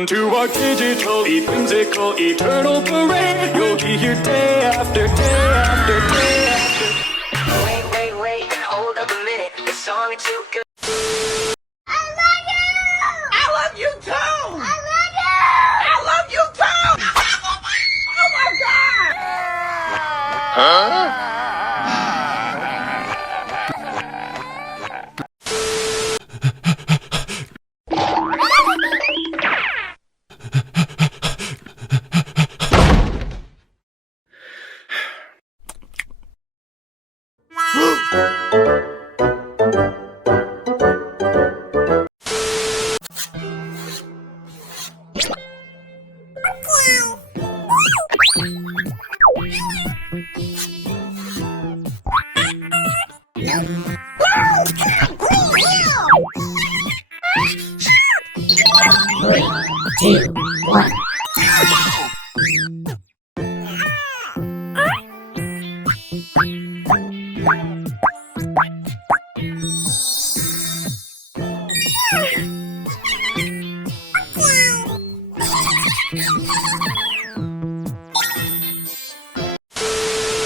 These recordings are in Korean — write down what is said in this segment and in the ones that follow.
Welcome to our digital, whimsical, eternal parade. You'll be here day after day after day after. Wait, and hold up a minute. The song is too good. I love you! I love you too! I love you! I love you too! Oh my god! Huh?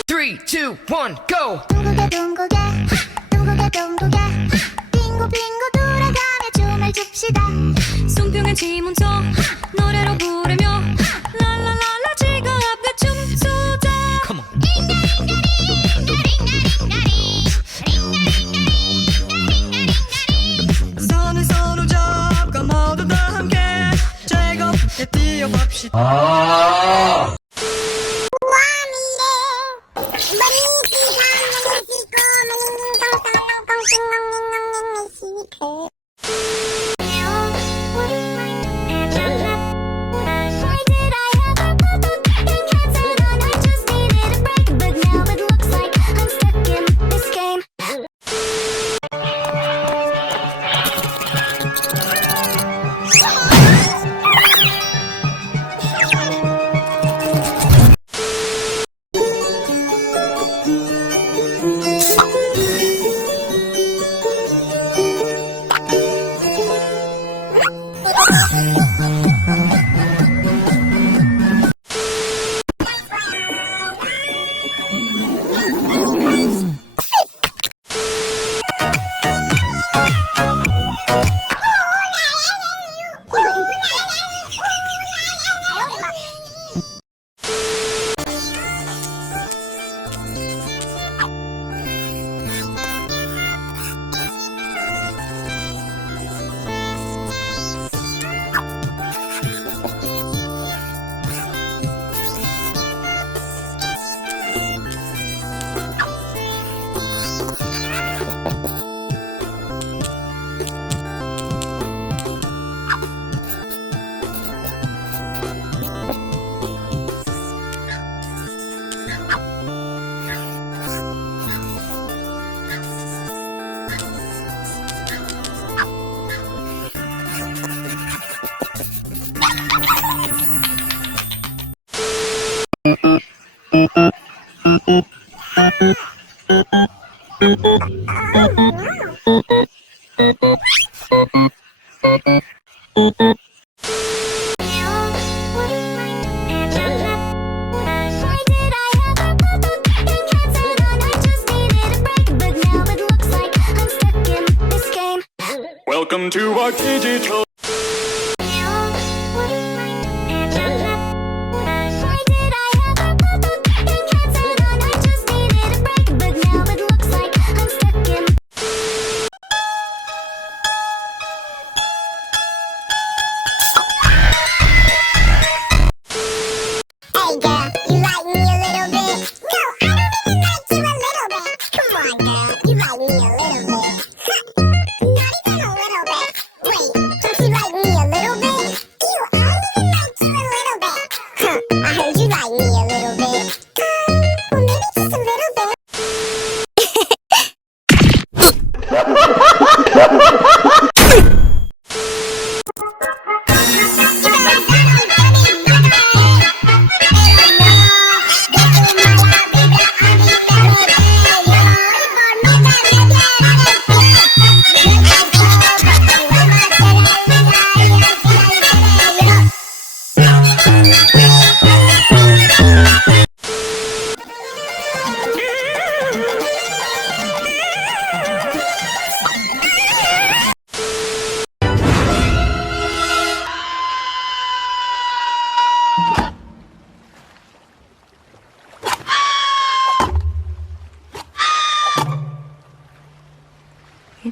Three, two, one, go! 둥글게 빙고 돌아가며 춤을 춥시다. 송병현 지문서 노래로 부르며 랄랄랄라 지갑에 춤추자. Come on. 손을 서로 잡고 모두 다 함께 즐겁게 뛰어봅시다. Welcome to our digital.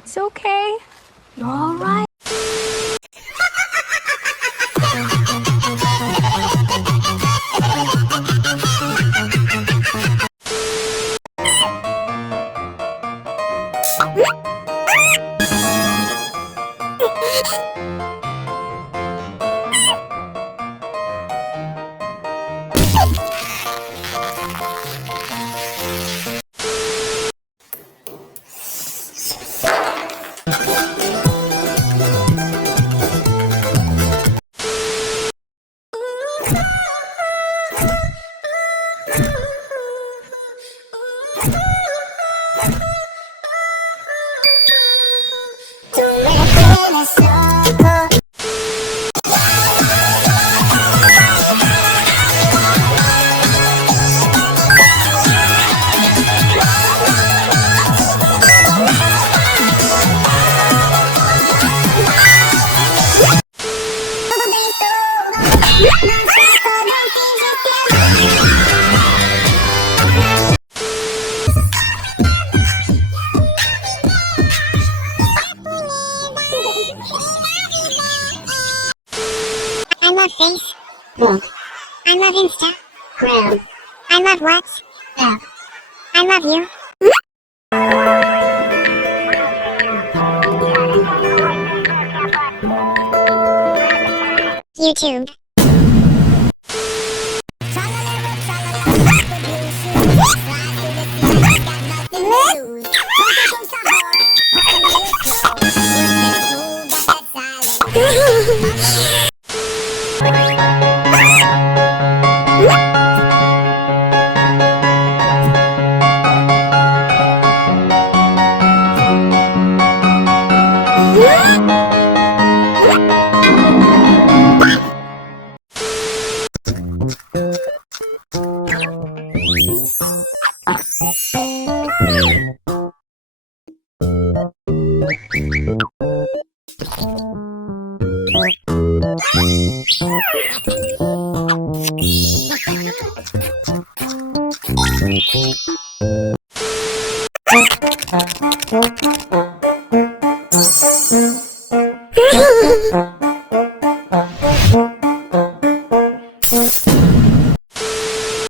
It's okay. You're all right. I love Facebook. I love Instagram. I love WhatsApp. I love you. YouTube.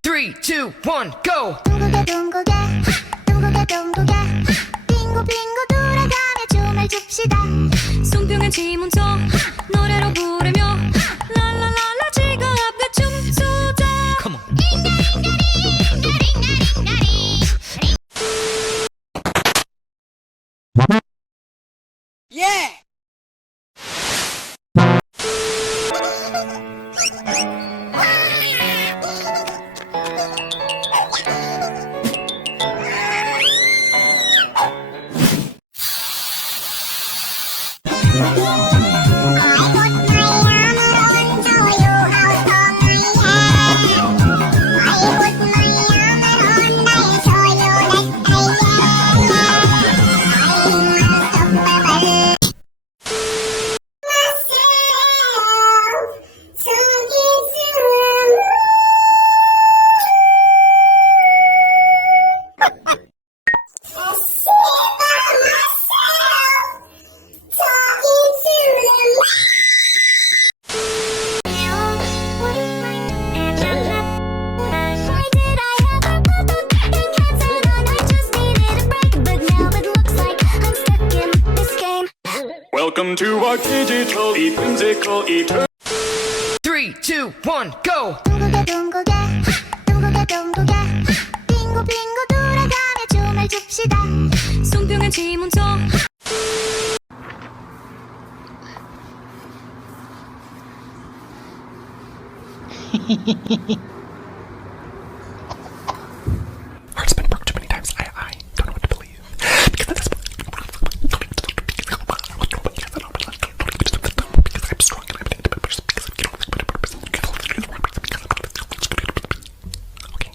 Three, two, one, go! 둥글게 빙고 돌아가며 춤을 춥시다. 송평한 지문서 노래로 부르며 랄랄랄라 지가 앞에 춤추자. Come on. Yeah! Welcome to our digital, whimsical, eternal. 3, 2, 1, go! 둥글게 빙고 돌아가며 춤을 춥시다. 송평한 지문서 Heart's been broke too many times. I don't know what to believe. Because at this point, because I'm strong and I'm an independent person. Because I'm okay.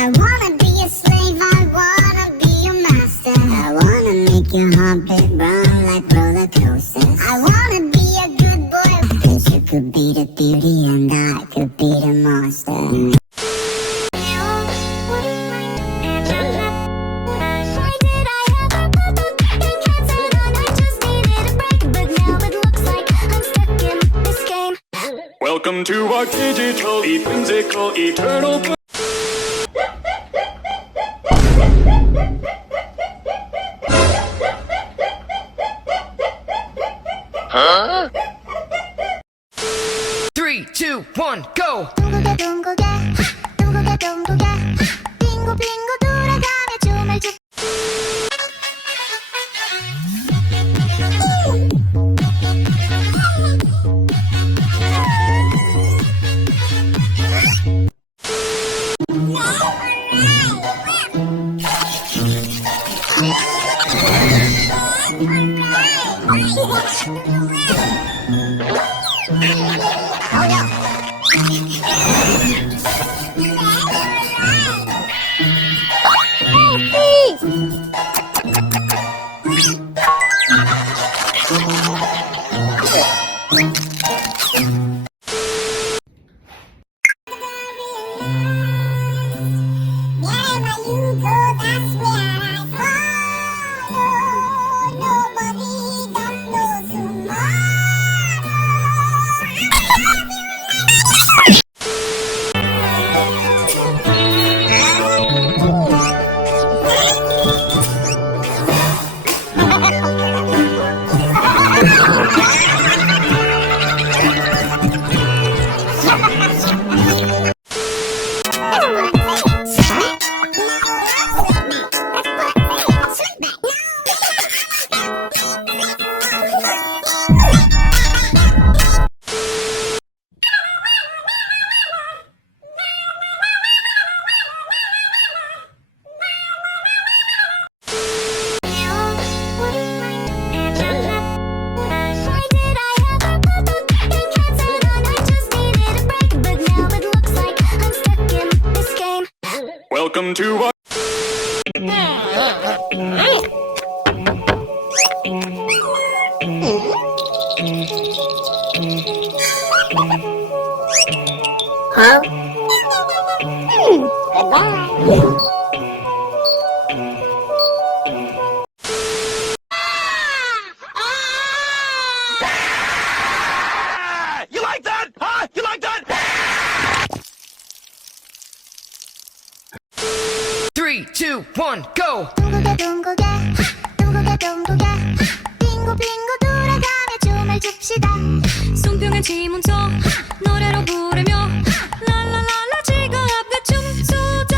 I wanna be a slave, I wanna be a master. I wanna make your heartbeat run like roller coasters. I wanna be a good boy, 'cause you could be the beauty and I could be the monster. Welcome to our digital, whimsical, eternal. Huh? 3, 2, 1, go! 둥글게 둥글게 둥글게 빙고빙고 돌아가며 춤을 추. Welcome to our. You like that? Huh? You like that? 3, 2, 1, go! 둥글게 둥글게 빙고빙고 돌아가며 춤을 춥시다. 손뼉에 지문쳐 노래로 부르며 랄랄랄라 지금 앞에 춤추자.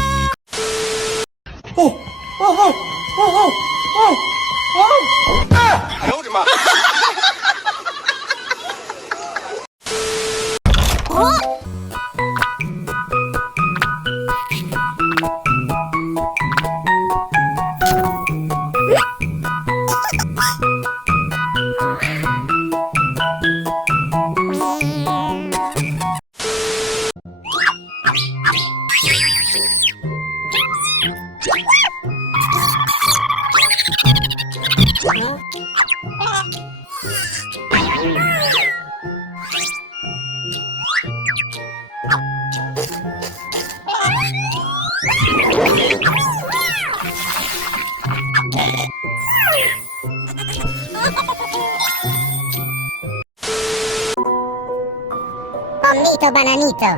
Pommito bananito.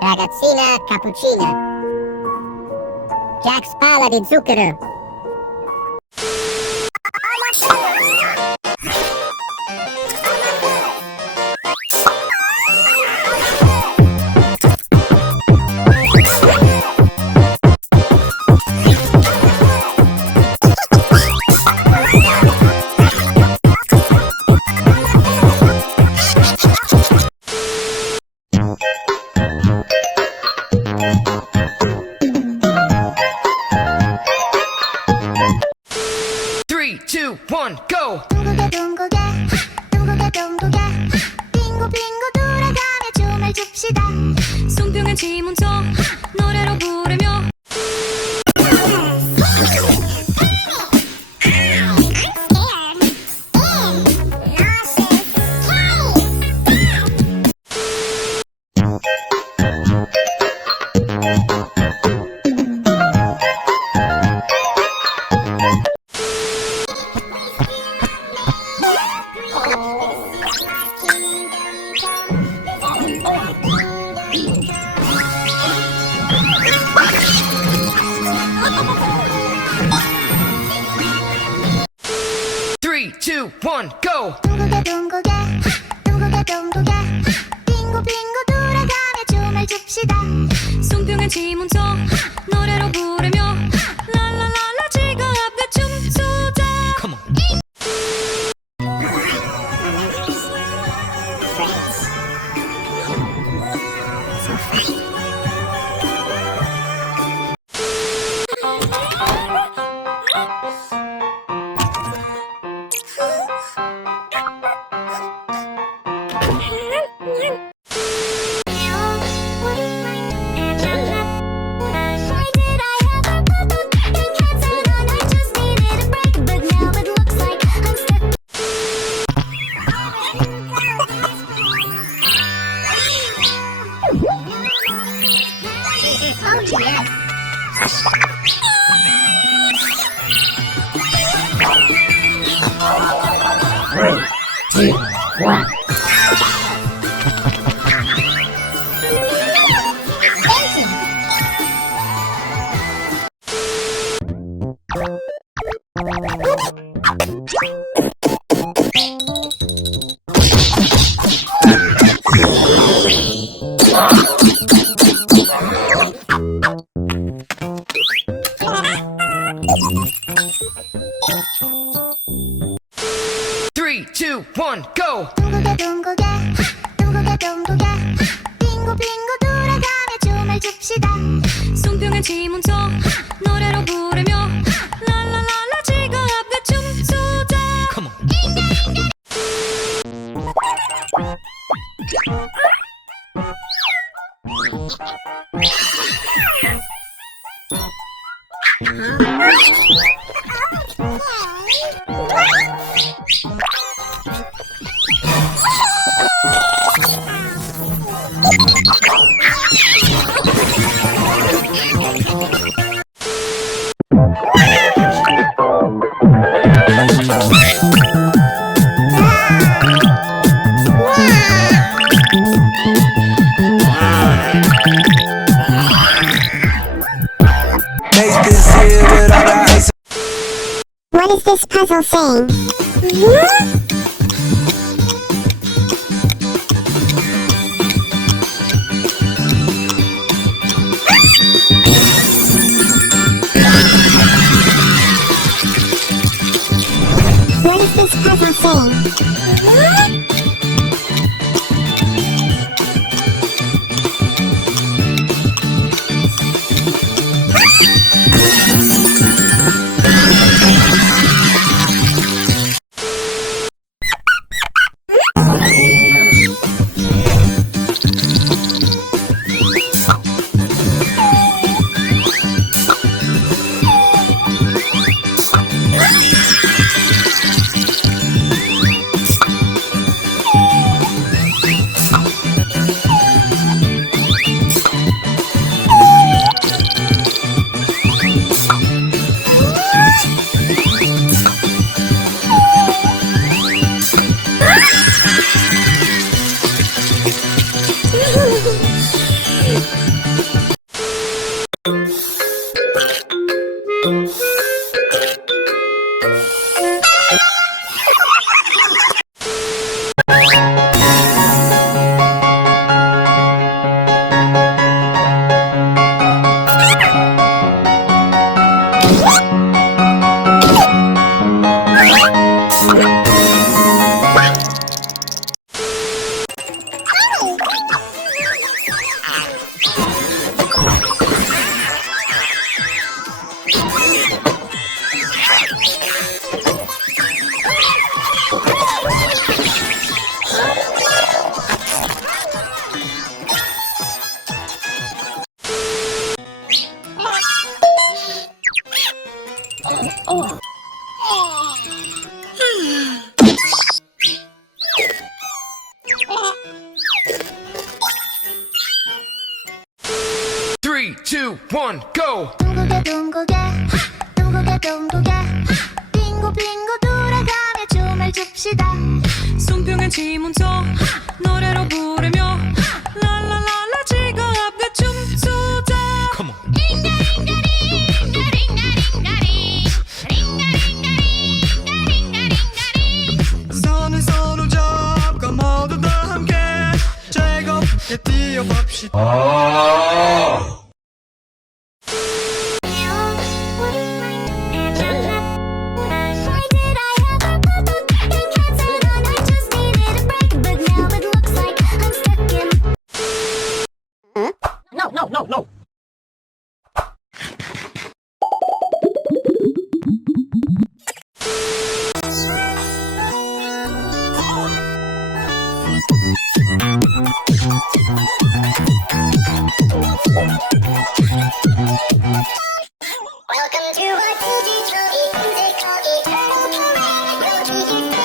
Ragazzina cappuccina. Jack spala di zucchero. Go! 둥글게 둥글게 둥글게 둥글게 빙고 빙고 돌아가며 춤을 춥시다 송병의 지문소 노래로 부르며 Go! 둥글게 둥글게 둥글게 둥글게 빙고 빙고 돌아가며 춤을 춥시다 송병의 지문소 노래로 부르며 랄랄랄라 지가 앞에 춤추자 Come on. Three, two, one, go! 둥글게 둥글게 둥글게 둥글게 빙고 빙고 돌아가며 춤을 춥시다 송병의 지문소 노래로 부르며 랄랄랄라 지가 앞에 춤추자 Come on. What is this puzzle saying? What is this puzzle saying? Three, two, one, go! 둥글게 둥글게 둥글게 둥글게 빙고 빙고 돌아가며 춤을 춥시다. 손뼉엔 지문서 노래로 부르며 랄랄랄라 지갑에 춤추자. Come on. 손을 서로 잡고 모두 다 함께 즐겁게 뛰어봅시다. No, no, no, no. Welcome to our digital musical eternal parade. We'll be here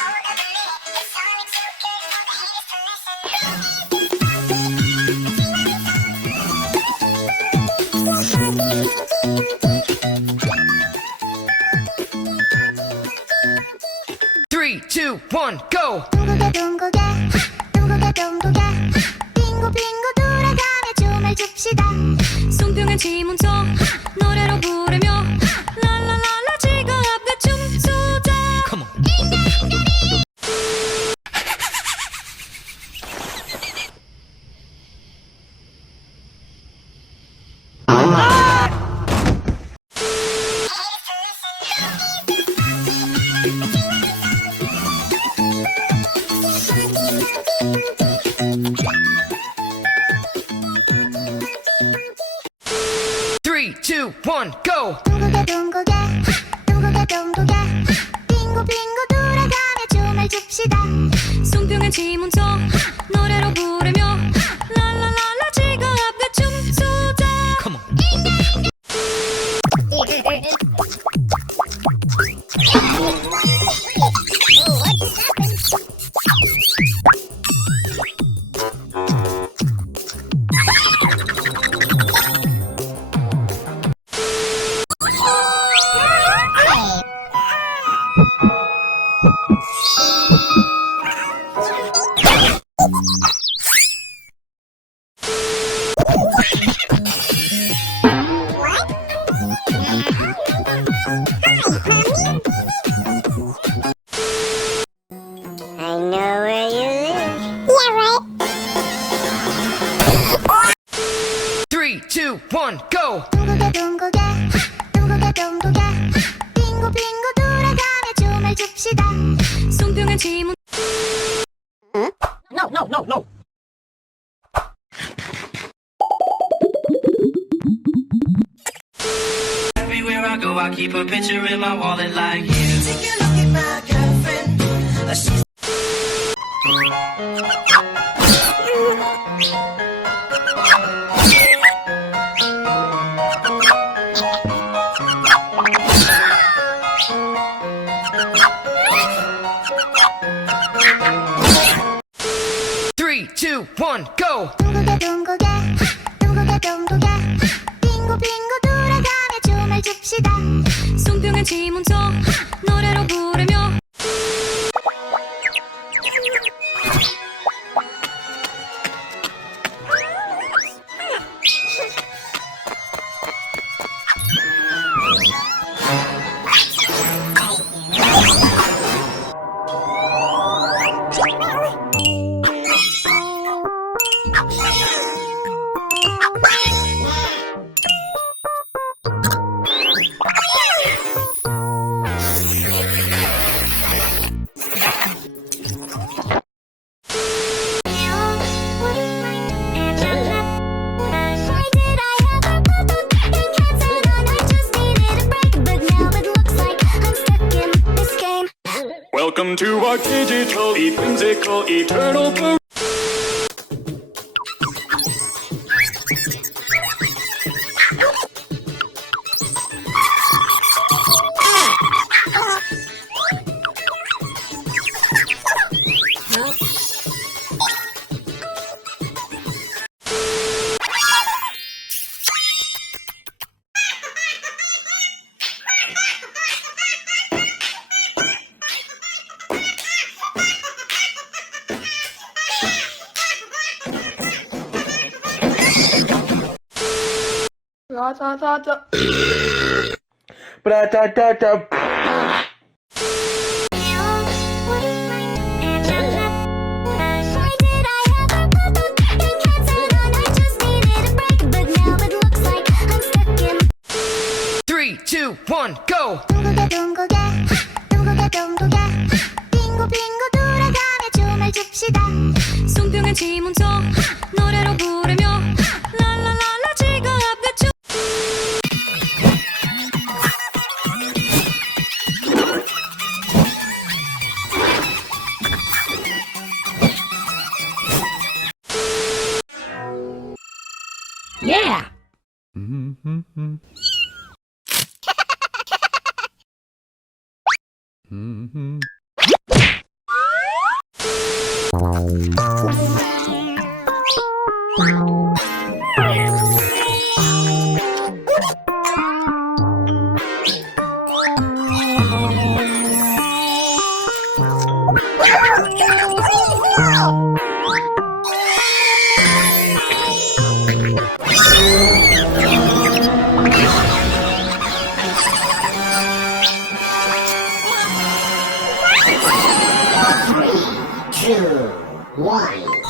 forever. The sonic circus for the haters to listen. 3, 2, 1, go! 둥글게 둥글게 둥글게 둥글게 빙고 빙고 돌아가며 춤을 춥시다. 손뼉엔 지문서 노래로 부르며 랄랄랄라 지갑에 춤추자. Come on. Three, two, one, go! 둥글게 둥글게 둥글게 둥글게 빙고 빙고 돌아가며 춤을 춥시다. 손뼉엔 지문서 노래로 부르며 랄랄랄라 지갑에 춤추자. Come on. I know where you live. Yeah, right. 3, 2, 1, go! 둥글게 둥글게 둥글게 둥글게 빙고 빙고 돌아가며 춤을 춥시다. 손뼉엔 지문 No, no, no, no. Everywhere I go, I keep a picture in my wallet like you. Take a look at my girlfriend. She's 3, 2, 1, go! 둥글게 둥글게 둥글게 둥글게 빙고 빙고 돌아가며 춤을 춥시다. 손뼉엔 지문서 노래로 부르며 digital, whimsical, eternal parade. Why did I ever put the thinking heads on? I just needed a break, but now it looks like I'm stuck in 3, 2, 1, go! 둥글게 둥글게 둥글게 둥글게 빙고 빙고 돌아가며 춤을 춥시다. 손뼉에 지문서 노래로 부르며 랄랄랄라 지금 앞에 춤 Yeah! Two, one.